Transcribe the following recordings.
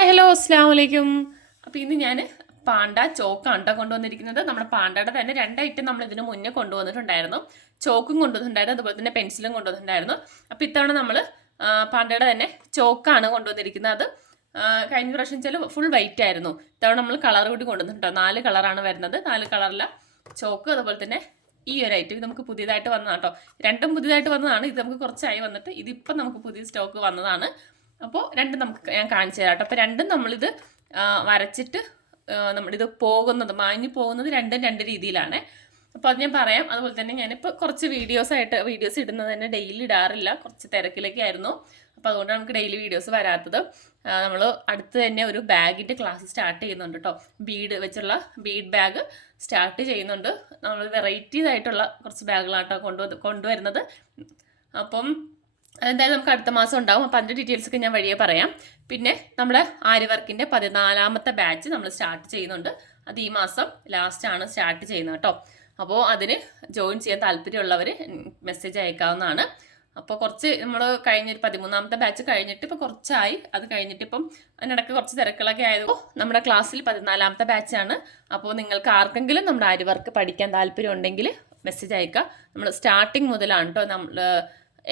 Hi hello അസ്സാം വലൈക്കും. അപ്പോൾ ഇന്ന് ഞാൻ പാണ്ട ചോക്കാണ് കേട്ടോ കൊണ്ടുവന്നിരിക്കുന്നത്. നമ്മുടെ പാണ്ടയുടെ തന്നെ 2 ഐറ്റം നമ്മൾ ഇതിന് മുന്നേ കൊണ്ടുവന്നിട്ടുണ്ടായിരുന്നു. ചോക്കും കൊണ്ടുവന്നിട്ടുണ്ടായിരുന്നു, അതുപോലെ തന്നെ പെൻസിലും കൊണ്ടുവന്നിട്ടുണ്ടായിരുന്നു. അപ്പോൾ ഇത്തവണ നമ്മൾ പാണ്ടയുടെ തന്നെ ചോക്കാണ് കൊണ്ടുവന്നിരിക്കുന്നത്. അത് കഴിഞ്ഞ പ്രാവശ്യം വെച്ചാൽ ഫുൾ വൈറ്റ് ആയിരുന്നു. ഇത്തവണ നമ്മൾ കളർ കൂടി കൊണ്ടുവന്നിട്ടുണ്ടോ. 4 കളറാണ് വരുന്നത്. 4 കളറിലെ ചോക്ക്, അതുപോലെ തന്നെ ഈ ഒരു ഐറ്റം ഇത് നമുക്ക് പുതിയതായിട്ട് വന്നതാണ് കേട്ടോ. രണ്ടും പുതിയതായിട്ട് വന്നതാണ്. ഇത് നമുക്ക് കുറച്ചായി വന്നിട്ട് ഇതിപ്പം നമുക്ക് പുതിയ സ്റ്റോക്ക് വന്നതാണ്. അപ്പോൾ രണ്ടും നമുക്ക് ഞാൻ കാണിച്ചു തരാം കേട്ടോ. അപ്പോൾ രണ്ടും നമ്മളിത് വരച്ചിട്ട് നമ്മളിത് മാഞ്ഞു പോകുന്നത് രണ്ടും രണ്ട് രീതിയിലാണ്. അപ്പോൾ അത് ഞാൻ പറയാം. അതുപോലെ തന്നെ ഞാനിപ്പോൾ കുറച്ച് വീഡിയോസ് ഇടുന്നത് തന്നെ ഡെയിലി ഇടാറില്ല, കുറച്ച് തിരക്കിലൊക്കെ ആയിരുന്നു. അപ്പോൾ അതുകൊണ്ട് നമുക്ക് ഡെയിലി വീഡിയോസ് വരാത്തത്. നമ്മൾ അടുത്ത് തന്നെ ഒരു ബാഗിൻ്റെ ക്ലാസ് സ്റ്റാർട്ട് ചെയ്യുന്നുണ്ട് കേട്ടോ. ബീഡ് വെച്ചുള്ള ബീഡ് ബാഗ് സ്റ്റാർട്ട് ചെയ്യുന്നുണ്ട്. നമ്മൾ വെറൈറ്റീസ് ആയിട്ടുള്ള കുറച്ച് ബാഗുകളാണ് കേട്ടോ കൊണ്ടുവരുന്നത്. അപ്പം അതെന്തായാലും നമുക്ക് അടുത്ത മാസം ഉണ്ടാവും. അപ്പോൾ അതിൻ്റെ ഡീറ്റെയിൽസൊക്കെ ഞാൻ വഴിയെ പറയാം. പിന്നെ നമ്മുടെ ആരി വർക്കിൻ്റെ 14ാമത്തെ ബാച്ച് നമ്മൾ സ്റ്റാർട്ട് ചെയ്യുന്നുണ്ട്. അത് ഈ മാസം ലാസ്റ്റാണ് സ്റ്റാർട്ട് ചെയ്യുന്നത് കേട്ടോ. അപ്പോൾ അതിന് ജോയിൻ ചെയ്യാൻ താല്പര്യമുള്ളവർ മെസ്സേജ് അയക്കാവുന്നതാണ്. അപ്പോൾ കുറച്ച് നമ്മൾ കഴിഞ്ഞൊരു 13ാമത്തെ ബാച്ച് കഴിഞ്ഞിട്ട് ഇപ്പോൾ കുറച്ചായി. അത് കഴിഞ്ഞിട്ട് ഇപ്പം അതിനിടയ്ക്ക് കുറച്ച് തിരക്കുകളൊക്കെ ആയപ്പോൾ നമ്മുടെ ക്ലാസ്സിൽ 14ാമത്തെ ബാച്ചാണ്. അപ്പോൾ നിങ്ങൾക്ക് ആർക്കെങ്കിലും നമ്മുടെ ആരി വർക്ക് പഠിക്കാൻ താല്പര്യം ഉണ്ടെങ്കിൽ മെസ്സേജ് അയക്കുക. നമ്മൾ സ്റ്റാർട്ടിങ് മുതലാണ് കേട്ടോ. നമ്മൾ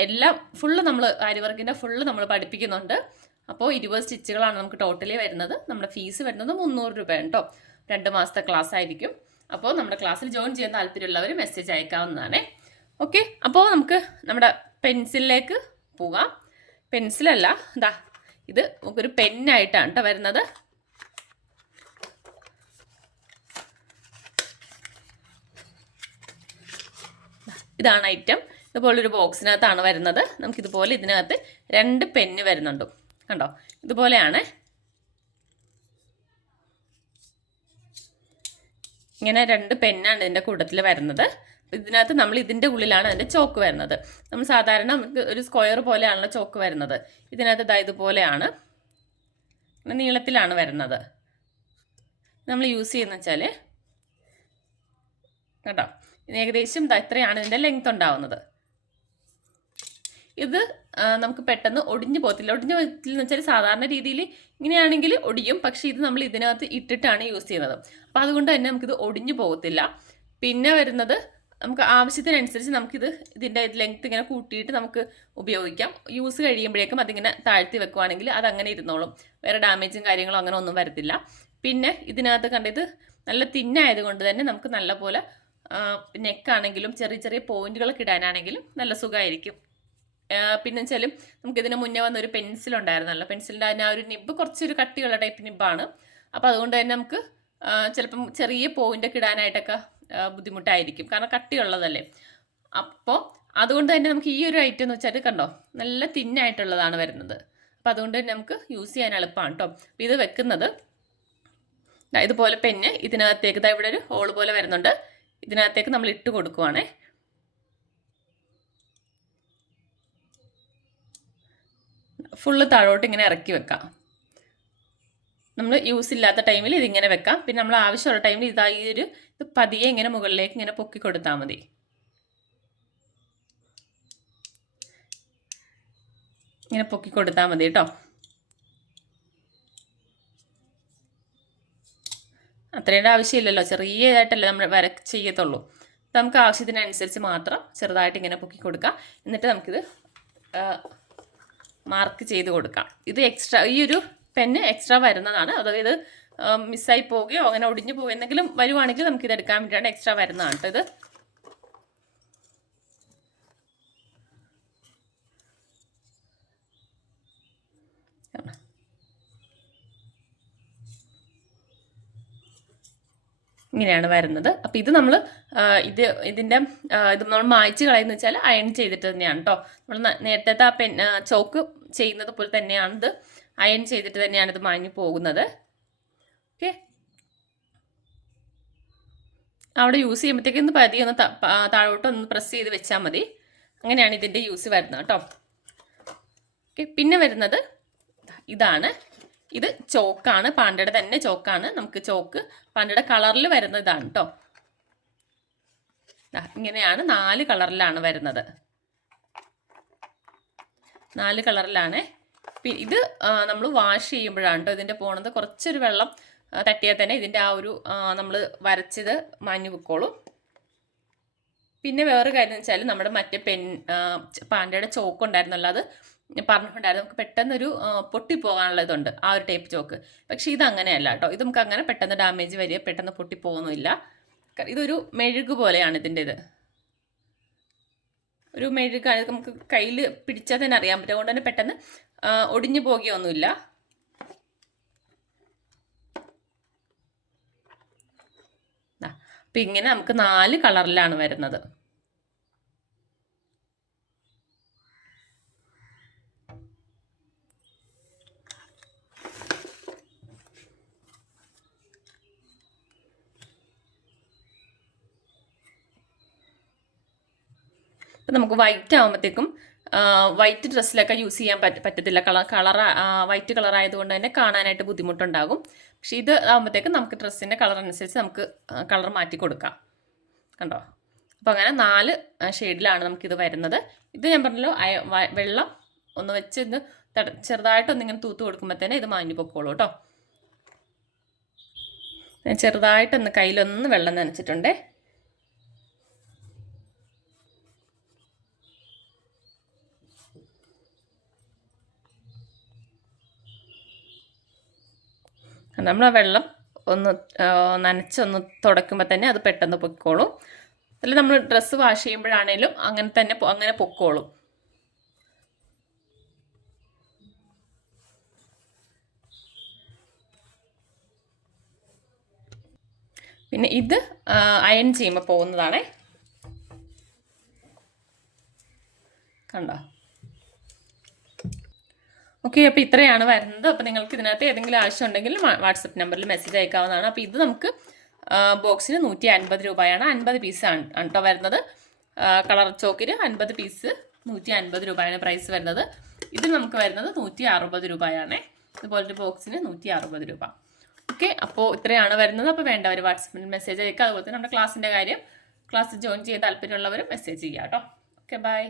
എല്ലാം ഫുള്ള് നമ്മൾ ആരി വർക്കിൻ്റെ ഫുള്ള് നമ്മൾ പഠിപ്പിക്കുന്നുണ്ട്. അപ്പോൾ 20 സ്റ്റിച്ചുകളാണ് നമുക്ക് ടോട്ടലി വരുന്നത്. നമ്മുടെ ഫീസ് വരുന്നത് 300 രൂപയാണ് കേട്ടോ. 2 മാസത്തെ ക്ലാസ് ആയിരിക്കും. അപ്പോൾ നമ്മുടെ ക്ലാസ്സിൽ ജോയിൻ ചെയ്യാൻ താല്പര്യമുള്ളവർ മെസ്സേജ് അയക്കാവുന്നതാണ്. ഓക്കെ, അപ്പോൾ നമുക്ക് നമ്മുടെ പെൻസിലിലേക്ക് പോകാം. പെൻസിലല്ല, ഇതാ ഇത് നമുക്കൊരു പെന്നായിട്ടാണ് കേട്ടോ വരുന്നത്. ഇതാണ് ഐറ്റം. ഇതുപോലൊരു ബോക്സിനകത്താണ് വരുന്നത്. നമുക്കിതുപോലെ ഇതിനകത്ത് 2 പെന്ന് വരുന്നുണ്ട് കണ്ടോ. ഇതുപോലെയാണ്, ഇങ്ങനെ 2 പെന്നാണ് ഇതിൻ്റെ കൂട്ടത്തിൽ വരുന്നത്. ഇതിനകത്ത് നമ്മൾ ഇതിൻ്റെ ഉള്ളിലാണ് അതിൻ്റെ ചോക്ക് വരുന്നത്. നമ്മൾ സാധാരണ നമുക്ക് ഒരു സ്ക്വയർ പോലെയാണല്ലോ ചോക്ക് വരുന്നത്. ഇതിനകത്ത് ഇതുപോലെയാണ്, നീളത്തിലാണ് വരുന്നത്. നമ്മൾ യൂസ് ചെയ്യുന്ന വെച്ചാൽ കേട്ടോ, ഏകദേശം ഇത്രയാണ് ഇതിൻ്റെ ലെങ്ത് ഉണ്ടാവുന്നത്. ഇത് നമുക്ക് പെട്ടെന്ന് ഒടിഞ്ഞു പോകത്തില്ല. ഒടിഞ്ഞു പോകത്തില്ലെന്ന് വെച്ചാൽ സാധാരണ രീതിയിൽ ഇങ്ങനെയാണെങ്കിൽ ഒടിയും, പക്ഷേ ഇത് നമ്മൾ ഇതിനകത്ത് ഇട്ടിട്ടാണ് യൂസ് ചെയ്യുന്നത്. അപ്പോൾ അതുകൊണ്ട് തന്നെ നമുക്കിത് ഒടിഞ്ഞു പോകത്തില്ല. പിന്നെ വരുന്നത് നമുക്ക് ആവശ്യത്തിനനുസരിച്ച് ഇതിൻ്റെ ലെങ്ത്ത് ഇങ്ങനെ കൂട്ടിയിട്ട് നമുക്ക് ഉപയോഗിക്കാം. യൂസ് കഴിയുമ്പോഴേക്കും അതിങ്ങനെ താഴ്ത്തി വെക്കുവാണെങ്കിൽ അതങ്ങനെ ഇരുന്നോളും. വേറെ ഡാമേജും കാര്യങ്ങളും അങ്ങനെ ഒന്നും വരത്തില്ല. പിന്നെ ഇതിനകത്ത് കണ്ടിത് നല്ല തിന്നായതുകൊണ്ട് തന്നെ നമുക്ക് നല്ല പോലെ നെക്കാണെങ്കിലും ചെറിയ ചെറിയ പോയിന്റുകളൊക്കെ ഇടാനാണെങ്കിലും നല്ല സുഖമായിരിക്കും. പിന്നെ വെച്ചാലും നമുക്കിതിന് മുന്നേ വന്നൊരു പെൻസിലുണ്ടായിരുന്നല്ലോ. പെൻസിലിൻ്റെ അതിന് ആ ഒരു നിബ്ബ് കുറച്ചൊരു കട്ടിയുള്ള ടൈപ്പ് നിബ്ബാണ്. അപ്പോൾ അതുകൊണ്ട് തന്നെ നമുക്ക് ചിലപ്പം ചെറിയ പോയിൻ്റൊക്കെ ഇടാനായിട്ടൊക്കെ ബുദ്ധിമുട്ടായിരിക്കും, കാരണം കട്ടിയുള്ളതല്ലേ. അപ്പോൾ അതുകൊണ്ട് തന്നെ നമുക്ക് ഈ ഒരു ഐറ്റം എന്ന് വെച്ചാൽ കണ്ടോ നല്ല തിന്നായിട്ടുള്ളതാണ് വരുന്നത്. അപ്പോൾ അതുകൊണ്ട് തന്നെ നമുക്ക് യൂസ് ചെയ്യാൻ എളുപ്പമാണ് കേട്ടോ. അപ്പോൾ ഇത് വെക്കുന്നത് ഇതുപോലെ പെന്ന് ഇതിനകത്തേക്ക് ഇവിടെ ഒരു ഹോൾ പോലെ വരുന്നുണ്ട്. ഇതിനകത്തേക്ക് നമ്മൾ ഇട്ട് കൊടുക്കുവാണേ. ഫുള്ള് താഴോട്ട് ഇങ്ങനെ ഇറക്കി വെക്കാം. നമ്മൾ യൂസ് ഇല്ലാത്ത ടൈമിൽ ഇതിങ്ങനെ വെക്കാം. പിന്നെ നമ്മൾ ആവശ്യമുള്ള ടൈമിൽ ഇത് പതിയെ ഇങ്ങനെ മുകളിലേക്ക് ഇങ്ങനെ പൊക്കി കൊടുത്താൽ മതി. ഇങ്ങനെ പൊക്കി കൊടുത്താൽ മതി കേട്ടോ. അത്രയുടെ ആവശ്യമില്ലല്ലോ, ചെറിയതായിട്ടല്ലേ നമ്മൾ ചെയ്യത്തുള്ളൂ. നമുക്ക് ആവശ്യത്തിനനുസരിച്ച് മാത്രം ചെറുതായിട്ട് ഇങ്ങനെ പൊക്കി കൊടുക്കാം. എന്നിട്ട് നമുക്കിത് മാർക്ക് ചെയ്ത് കൊടുക്കാം. ഇത് എക്സ്ട്രാ, ഈ ഒരു പെന്ന് എക്സ്ട്രാ വരുന്നതാണ്. അതായത് മിസ്സായി പോവുകയോ അങ്ങനെ ഒടിഞ്ഞു പോകുകയോ എന്തെങ്കിലും വരുവാണെങ്കിൽ നമുക്കിത് എടുക്കാൻ വേണ്ടിയിട്ടാണ് എക്സ്ട്രാ വരുന്നതാണ് കേട്ടോ. ഇത് ഇങ്ങനെയാണ് വരുന്നത്. അപ്പോൾ ഇത് നമ്മൾ ഇത് നമ്മൾ മായ്ച്ച് കളയുന്ന വെച്ചാൽ അയൺ ചെയ്തിട്ട് തന്നെയാണ് കേട്ടോ. നമ്മൾ നേരത്തെ ആ ചോക്ക് ചെയ്യുന്നത് പോലെ തന്നെയാണ് ഇത് അയൺ ചെയ്തിട്ട് തന്നെയാണ് ഇത് മാഞ്ഞു പോകുന്നത്. ഓക്കെ, അവിടെ യൂസ് ചെയ്യുമ്പോഴത്തേക്ക് ഒന്ന് പതിയെ ഒന്ന് താഴോട്ടൊന്ന് പ്രസ് ചെയ്ത് വെച്ചാൽ മതി. അങ്ങനെയാണ് ഇതിൻ്റെ യൂസ് വരുന്നത് കേട്ടോ. ഓക്കെ, പിന്നെ വരുന്നത് ഇതാണ്. ഇത് ചോക്കാണ്, പാണ്ടയുടെ തന്നെ ചോക്കാണ്. നമുക്ക് ചോക്ക് പാണ്ടയുടെ കളറിൽ വരുന്ന ഇതാണ് കേട്ടോ. ഇങ്ങനെയാണ് 4 കളറിലാണ് വരുന്നത്. 4 കളറിലാണ്. ഇത് നമ്മൾ വാഷ് ചെയ്യുമ്പോഴാണ് കേട്ടോ ഇതിൻ്റെ പോണത്. കുറച്ചൊരു വെള്ളം തട്ടിയാൽ തന്നെ ഇതിൻ്റെ ആ ഒരു നമ്മൾ വരച്ചത് മാഞ്ഞു പൊക്കോളും. പിന്നെ വേറൊരു കാര്യം എന്ന് വെച്ചാൽ നമ്മുടെ മറ്റേ പാണ്ടയുടെ ചോക്ക് ഉണ്ടായിരുന്നല്ലോ, അത് പറഞ്ഞിട്ടുണ്ടായിരുന്നു നമുക്ക് പെട്ടെന്നൊരു പൊട്ടിപ്പോകാനുള്ള ഇതുണ്ട് ആ ഒരു ടൈപ്പ് ചോക്ക്. പക്ഷേ ഇത് അങ്ങനെയല്ല കേട്ടോ. ഇത് നമുക്ക് അങ്ങനെ പെട്ടെന്ന് ഡാമേജ് വരിക പെട്ടെന്ന് പൊട്ടിപ്പോകുന്നില്ല. ഇതൊരു മെഴുക് പോലെയാണ് ഇതിൻ്റെ ഇത്. ഒരു മെഴുകാണ്, നമുക്ക് കയ്യിൽ പിടിച്ചാൽ തന്നെ അറിയാൻ പറ്റും. അതുകൊണ്ട് തന്നെ പെട്ടെന്ന് ഒടിഞ്ഞു പോകുകയൊന്നുമില്ല. അപ്പം ഇങ്ങനെ നമുക്ക് 4 കളറിലാണ് വരുന്നത്. അപ്പം നമുക്ക് വൈറ്റ് ആകുമ്പോഴത്തേക്കും വൈറ്റ് ഡ്രസ്സിലൊക്കെ യൂസ് ചെയ്യാൻ പറ്റത്തില്ല. വൈറ്റ് കളർ ആയതുകൊണ്ട് തന്നെ കാണാനായിട്ട് ബുദ്ധിമുട്ടുണ്ടാകും. പക്ഷേ ഇത് ആകുമ്പോഴത്തേക്കും നമുക്ക് ഡ്രസ്സിൻ്റെ കളർ അനുസരിച്ച് നമുക്ക് കളർ മാറ്റി കൊടുക്കാം. കണ്ടോ? അപ്പോൾ അങ്ങനെ 4 ഷെയ്ഡിലാണ് നമുക്കിത് വരുന്നത്. ഇത് ഞാൻ പറഞ്ഞല്ലോ വെള്ളം ഒന്ന് വെച്ച് ഇത് ചെറുതായിട്ടൊന്നിങ്ങനെ തൂത്ത് കൊടുക്കുമ്പോൾ തന്നെ ഇത് മാഞ്ഞു പൊക്കോളൂ കേട്ടോ. ഞാൻ ചെറുതായിട്ടൊന്ന് കയ്യിലൊന്ന് വെള്ളം നനച്ചിട്ടുണ്ടേ. നമ്മൾ ആ വെള്ളം ഒന്ന് നനച്ചൊന്ന് തുടയ്ക്കുമ്പോൾ തന്നെ അത് പെട്ടെന്ന് പൊക്കോളും. അല്ല നമ്മൾ ഡ്രസ്സ് വാഷ് ചെയ്യുമ്പോഴാണേലും അങ്ങനെ പൊക്കോളും. പിന്നെ ഇത് അയൺ ചെയ്യുമ്പോൾ പോകുന്നതാണേ. കണ്ടോ? ഓക്കെ, അപ്പോൾ ഇത്രയാണ് വരുന്നത്. അപ്പോൾ നിങ്ങൾക്ക് ഇതിനകത്ത് ഏതെങ്കിലും ആവശ്യം ഉണ്ടെങ്കിൽ വാട്സപ്പ് നമ്പറിൽ മെസ്സേജ് അയക്കാവുന്നതാണ്. അപ്പോൾ ഇത് നമുക്ക് ബോക്സിന് 150 രൂപയാണ്. 50 പീസാണ് കേട്ടോ വരുന്നത്. കളർ ചോക്കിന് 50 പീസ് 150 രൂപയാണ് പ്രൈസ് വരുന്നത്. ഇത് നമുക്ക് വരുന്നത് 160 രൂപയാണ്. ഇതുപോലൊരു ബോക്സിന് 160 രൂപ. ഓക്കെ, അപ്പോൾ ഇത്രയാണ് വരുന്നത്. അപ്പോൾ വേണ്ടവർ വാട്സപ്പിൽ മെസ്സേജ് അയക്കുക. അതുപോലെ തന്നെ നമ്മുടെ ക്ലാസ്സിൻ്റെ കാര്യം, ക്ലാസ് ജോയിൻ ചെയ്യാൻ താല്പര്യമുള്ളവരും മെസ്സേജ് ചെയ്യുക കേട്ടോ. Okay, by.